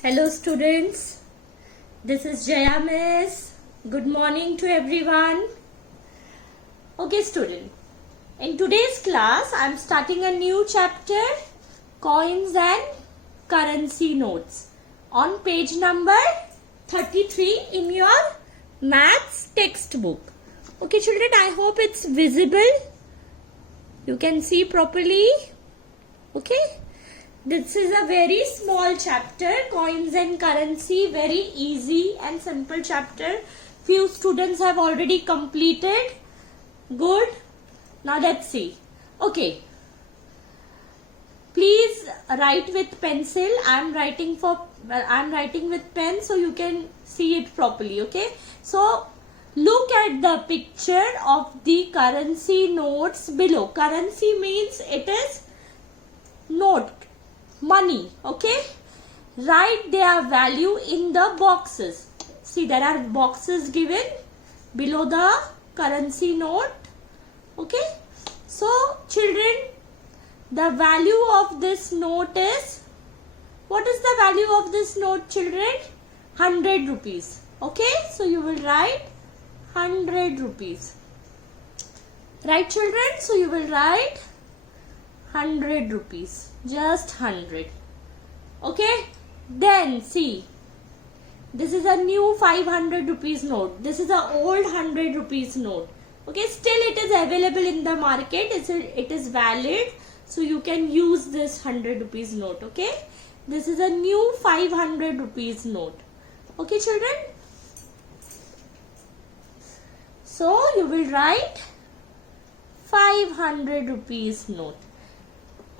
Hello students, this is Jaya Miss. Good morning to everyone. Okay student, in today's class I am starting a new chapter, coins and currency notes, on page number 33 in your maths textbook. Okay children, I hope it's visible. You can see properly. Okay. This is a very small chapter, coins and currency, very easy and simple chapter. Few students have already completed. Good. Now let's see. Okay. Please write with pencil. I am writing with pen so you can see it properly. Okay. So look at the picture of the currency notes below. Currency means it is note. Money. Okay, write their value in the boxes. See, there are boxes given below the currency note. Okay, so children, the value of this note is, what is the value of this note children? 100 rupees. Okay, so you will write 100 rupees. Right children, so you will write 100 rupees. Just 100. Okay. Then see. This is a new 500 rupees note. This is a old 100 rupees note. Okay. Still it is available in the market. It is valid. So you can use this 100 rupees note. Okay. This is a new 500 rupees note. Okay children. So you will write 500 rupees note.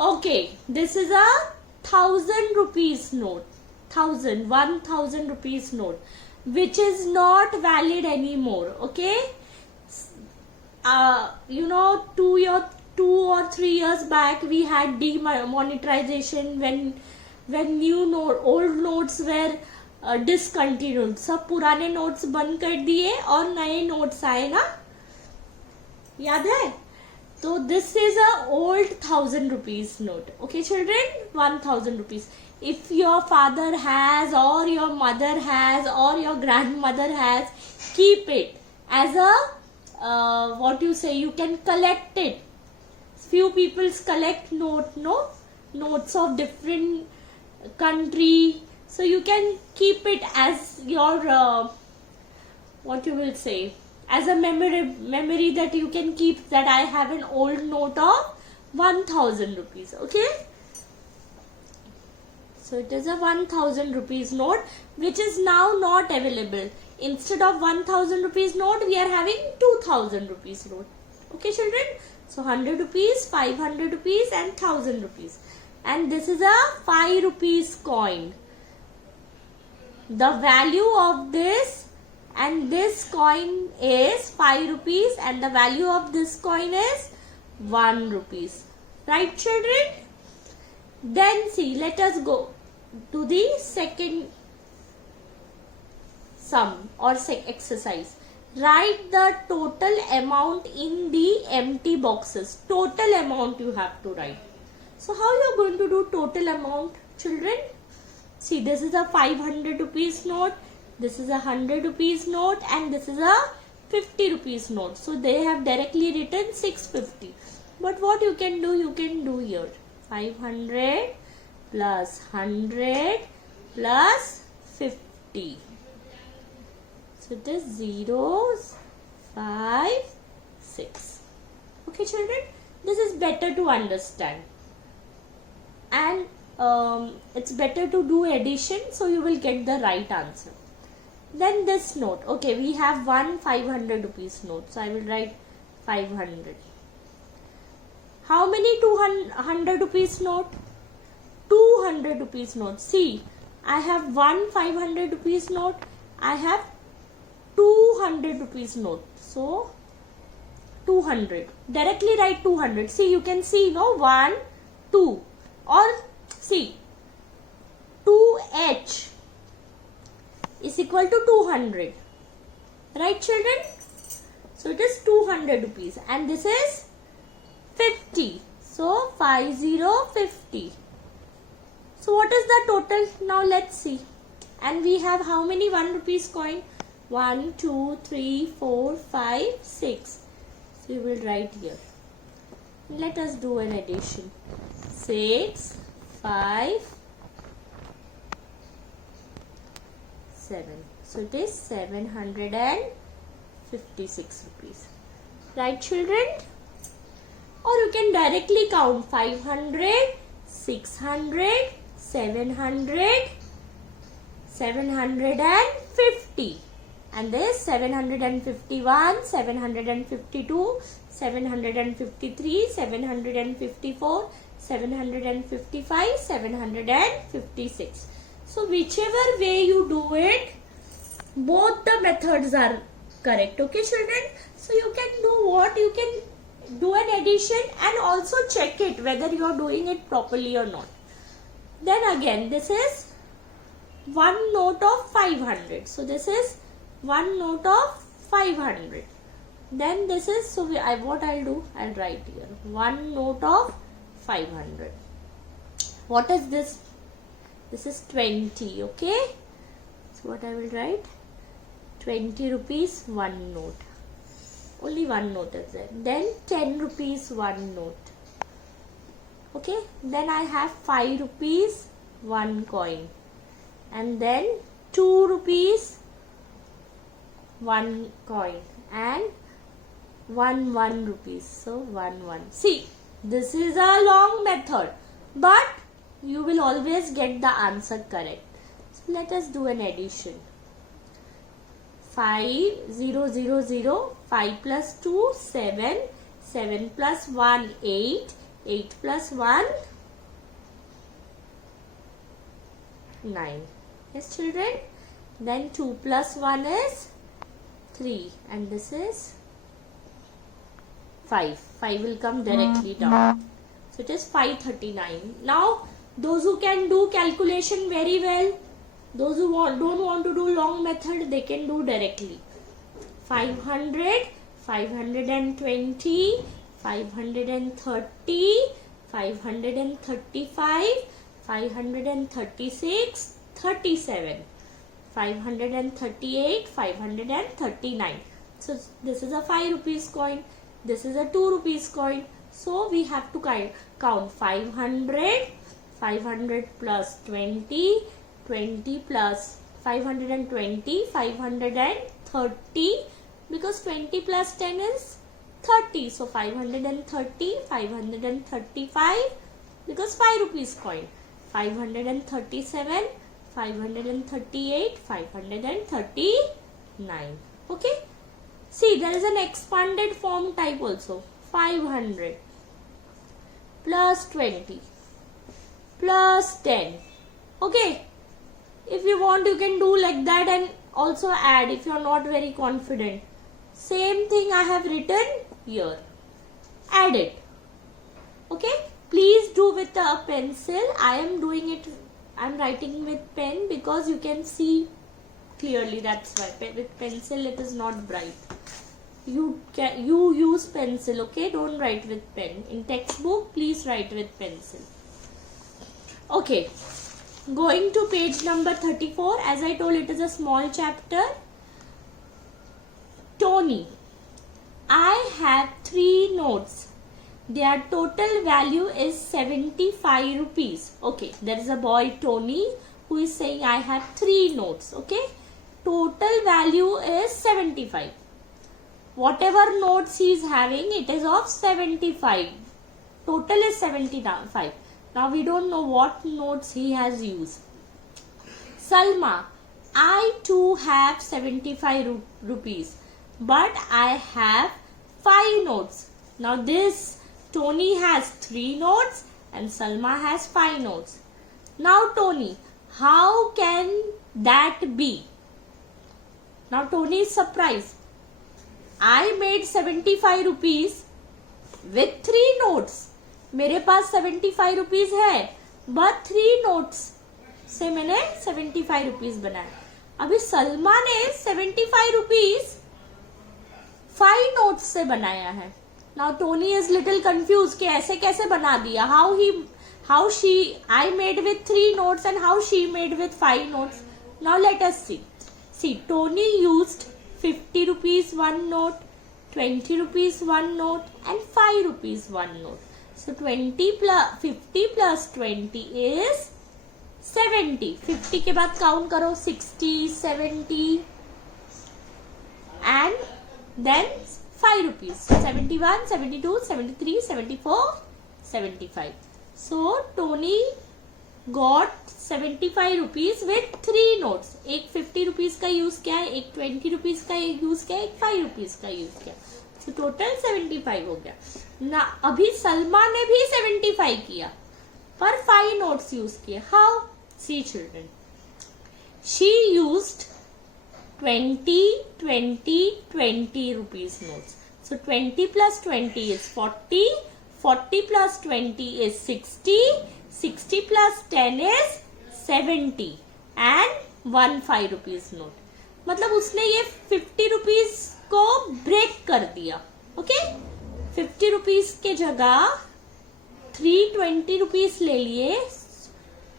Okay, this is a 1000 rupees note, 1000 rupees note, which is not valid anymore. Okay, 2 or 3 years back we had demonetization when old notes were discontinued. सब पुराने notes बंद कर दिए और नए notes आए ना, याद है? So this is a old 1000 rupees note. Okay children, 1000 rupees. If your father has or your mother has or your grandmother has, keep it as a you can collect it. Few people collect notes of different country. So you can keep it as your as a memory that you can keep, that I have an old note of 1000 rupees. Okay, so it is a 1000 rupees note which is now not available. Instead of 1000 rupees note we are having 2000 rupees note. Okay children, so 100 rupees, 500 rupees and 1000 rupees, and this is a 5 rupees coin. The value of this and this coin is 5 rupees and the value of this coin is 1 rupees. Right children? Then see, let us go to the second sum or exercise. Write the total amount in the empty boxes. Total amount you have to write. So how you are going to do total amount children? See, this is a 500 rupees note. This is a 100 rupees note and this is a 50 rupees note. So they have directly written 650. But what you can do here 500 plus 100 plus 50. So it is 0, 5, 6. Okay children, this is better to understand. And it's better to do addition, so you will get the right answer. Then this note, okay, we have one 500 rupees note, so I will write 500. How many 200 rupees note? 200 rupees note. See, I have one 500 rupees note, I have 200 rupees note. So 200. Directly write 200. See, you can see, 1, 2, or see, 2H is equal to 200. Right children? So it is 200 rupees and this is 50. So 50. So what is the total? Now let's see. And we have how many 1 rupees coin? 1, 2, 3, 4, 5, 6. So you will write here. Let us do an addition. 6, 5, 7. So it is 756 rupees. Right, children? Or you can directly count 500, 600, 700, 750. And this 751, 752, 753, 754, 755, 756. So whichever way you do it, both the methods are correct. Okay, children? So you can do what? You can do an addition and also check it whether you are doing it properly or not. Then again, this is one note of 500. So this is one note of 500. Then this is, so what I'll do, I'll write here one note of 500. What is this? This is 20. Okay, so what I will write, 20 rupees one note. Only one note is there. Then 10 rupees one note. Okay, then I have 5 rupees one coin, and then 2 rupees one coin, and 1 rupees. So 1. See, this is a long method, but you will always get the answer correct. So let us do an addition. 5, 0, 0, 0, 5 plus 2, 7, 7 plus 1, 8, 8 plus 1, 9. Yes, children? Then 2 plus 1 is 3, and this is 5. 5 will come directly down. So it is 539. Now, those who can do calculation very well, those who don't want to do long method, they can do directly. 500, 520, 530, 535, 536, 37, 538, 539. So this is a 5 rupees coin. This is a 2 rupees coin. So we have to count 500, 500 plus 20, 20 plus 520, 530, because 20 plus 10 is 30. So 530, 535, because 5 rupees coin. 537, 538, 539. Okay. See, there is an expanded form type also. 500 plus 20 plus 10. Okay. If you want, you can do like that and also add if you are not very confident. Same thing I have written here. Add it. Okay. Please do with a pencil. I am doing it. I am writing with pen because you can see clearly. That's why with pencil it is not bright. You use pencil. Okay. Don't write with pen. In textbook, please write with pencil. Okay. Going to page number 34. As I told, it is a small chapter. Tony. I have 3 notes. Their total value is 75 rupees. Okay, there is a boy Tony who is saying I have 3 notes. Okay, total value is 75. Whatever notes he is having, it is of 75. Total is 75. Now we don't know what notes he has used. Salma, I too have 75 rupees, but I have 5 notes. Now this Tony has 3 notes and Salma has 5 notes. Now Tony, how can that be? Now Tony is surprised. I made 75 rupees with 3 notes. मेरे पास 75 rupees है, but 3 notes से मैंने 75 rupees बनाया. अभी सलमा ने 75 rupees 5 notes से बनाया है. Now Tony is little confused कि ऐसे कैसे बना दिया. how I made with 3 notes and how she made with 5 notes. Now let us see. See, Tony used 50 rupees 1 note, 20 rupees 1 note and 5 rupees 1 note. So 50 plus 20 is 70. 50 के बाद count करो 60, 70 and then 5 rupees. 71, 72, 73, 74, 75. So Tony got 75 rupees with 3 notes. एक 50 rupees का use किया है, एक 20 rupees का use किया है, एक 5 rupees का यूज किया. So total 75 हो गया ना. अभी सलमा ने भी 75 किया पर 5 notes यूज किए. How? See children, she used 20, 20, 20 rupees notes. So 20 plus 20 is 40, 40 plus 20 is 60, 60 plus 10 is 70 and 1 5 rupees note. मतलब उसने ये 50 rupees को ब्रेक कर दिया. ओके, 50 rupees के जगह 320 rupees ले लिए.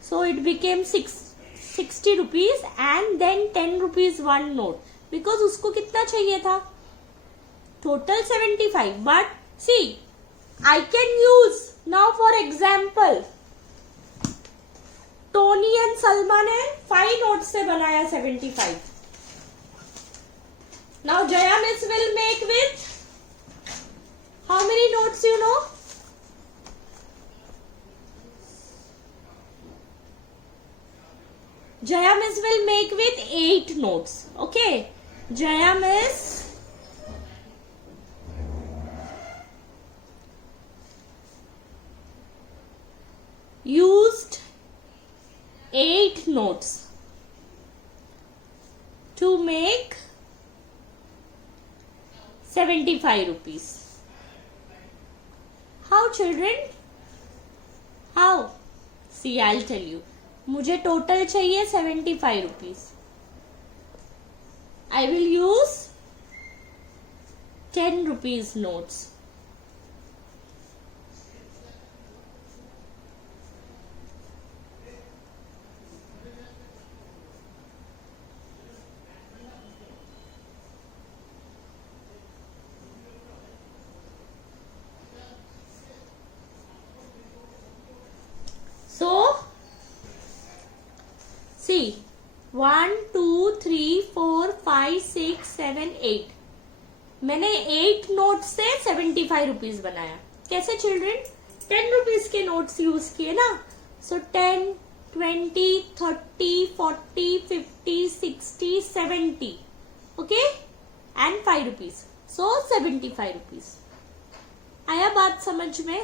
So it became 60 rupees and then 10 rupees 1 note. Because उसको कितना चाहिए था? Total 75. But see, I can use now for example. Tony and Salma ने 5 notes से बनाया 75. Now Jaya Miss will make with how many notes you know? Jaya Miss will make with 8 notes. Okay. Jaya Miss used 8 notes to make 75 rupees. How children? How? See, I'll tell you. मुझे total चाहिए 75 rupees. I will use 10 rupees notes. So see, 1, 2, 3, 4, 5, 6, 7, 8. मैंने 8 note से 75 rupees बनाया. कैसे children? 10 rupees के notes use किए ना. सो 10, 20, 30, 40, 50, 60, 70. Okay, and 5 rupees. So 75 rupees. आया बात समझ में?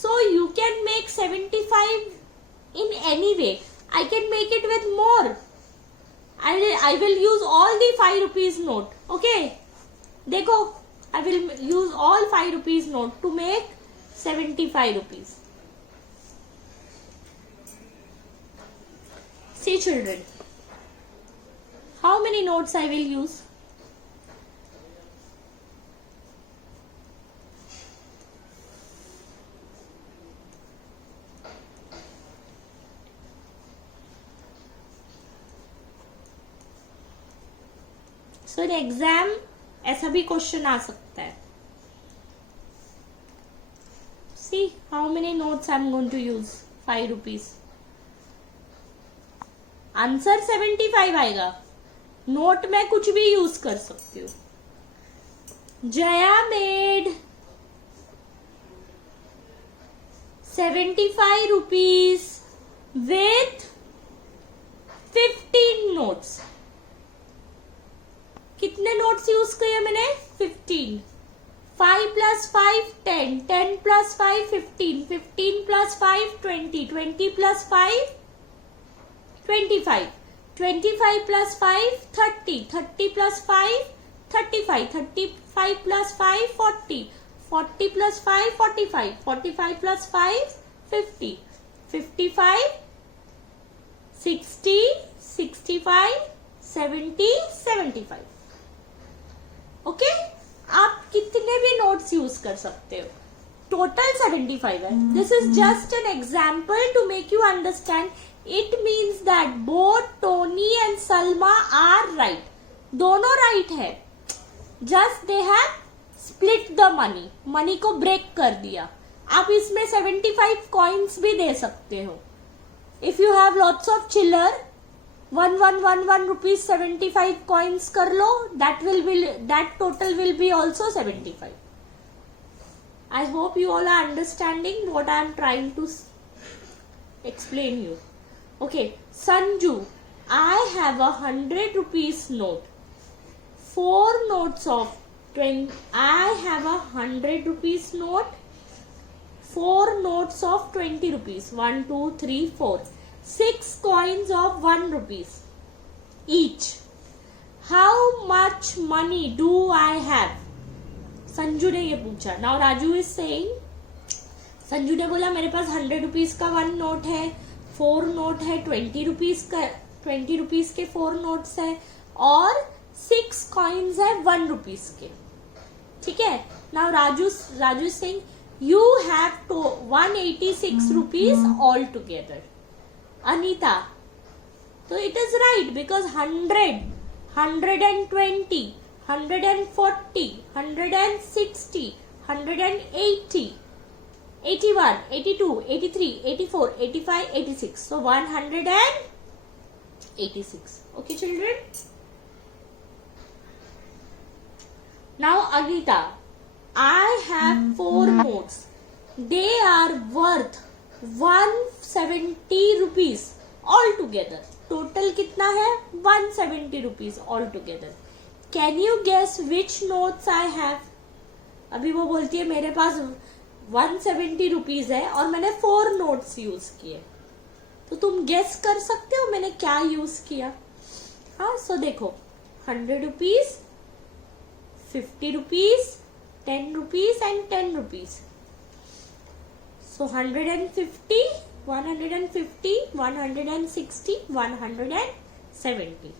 So you can make 75 in any way. I can make it with more. I will use all the 5 rupees note. Okay. देखो, I will use all 5 rupees note to make 75 rupees. See children, how many notes I will use? So in exam ऐसा भी question आ सकता है. See how many notes I am going to use. 5 rupees. Answer 75 आएगा. Note में कुछ भी use कर सकती हूँ. Jaya made 75 rupees with 15 notes. कितने नोट्स यूज किए मैंने? 15. 5 plus 5 10, 10 plus 5 15, 15 plus 5 20, 20 plus 5 25, 25 plus 5 30, 30 plus 5 35, 35 plus 5 40, 40 plus 5 45, 45 plus 5 50, 55 60, 65 70, 75. Okay, आप कितने भी नोट्स यूज कर सकते हो. टोटल 75 है. This is just an example to make you understand. It means that both Tony and Salma are right. दोनों राइट है. Just they have split the money. Money को ब्रेक कर दिया. आप इसमें 75 कॉइन्स भी दे सकते हो. If you have lots of चिल्लर, 1 rupees 75 coins कर लो. that total will be also 75. I hope you all are understanding what I am trying to explain you. Okay, Sanju, I have a 100 rupees note. 4 notes of 20. I have a 100 rupees note. 4 notes of 20 rupees. 1, 2, 3, 4. 6 coins of 1 rupees each. How much money do I have? Sanju ने ये पूछा. Now Raju is saying, Sanju ने बोला मेरे पास 100 rupees का 1 note है, 4 note है 20 rupees का, 20 रुपीज के 4 नोट्स है और 6 कॉइन्स है 1 रुपीज के. ठीक है. Now Raju is saying you have to 186 rupees all together. Anita, so it is right because 100, 120, 140, 160, 180, 81, 82, 83, 84, 85, 86. So 186. Okay, children. Now Anita, I have 4 notes. They are worth 170 rupees all together. Total कितना है? 170 rupees all together. Can you guess which notes I have? अभी वो बोलती है मेरे पास 170 rupees है और मैंने 4 notes यूज किए. तो तुम गेस कर सकते हो मैंने क्या यूज किया? हाँ, सो देखो 100 rupees, 50 rupees, 10 rupees and 10 rupees. So 150, 150, 160, 170.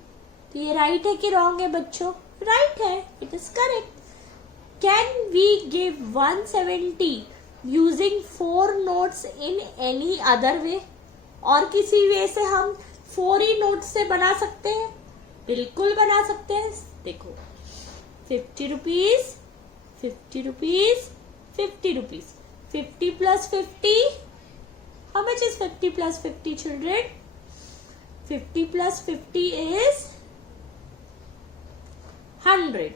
तो ये राइट है कि रॉन्ग है बच्चों? राइट है. It is correct. Can we give 170 using 4 notes in any other way? और किसी वे से हम 4 ही नोट्स से बना सकते हैं? बिल्कुल बना सकते हैं. देखो 50 rupees, 50 rupees, 50 rupees. 50 plus 50. How much is 50 plus 50, children? 50 plus 50 is 100.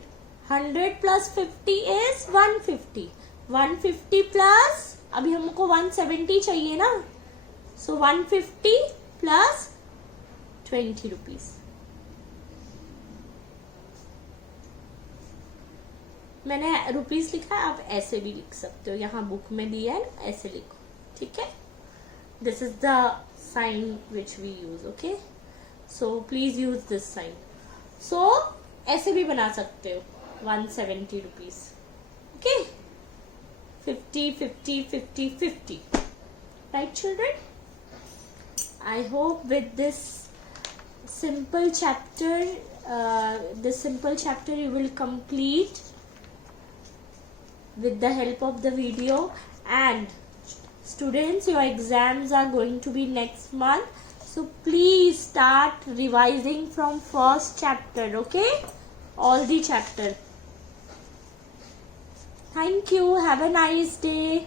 100 plus 50 is 150. 150 plus, अभी हमको 170 चाहिए ना. So 150 plus 20 rupees. मैंने रुपीस लिखा है, आप ऐसे भी लिख सकते हो. यहाँ बुक में दिया है ना, ऐसे लिखो. ठीक है. This is the sign which we use. Okay, so please use this sign. So ऐसे भी बना सकते हो 170 rupees. Okay, 50, 50, 50, 50. Right children? I hope with this simple chapter you will complete with the help of the video. And students, your exams are going to be next month, so please start revising from first chapter. Okay, all the chapter. Thank you. Have a nice day.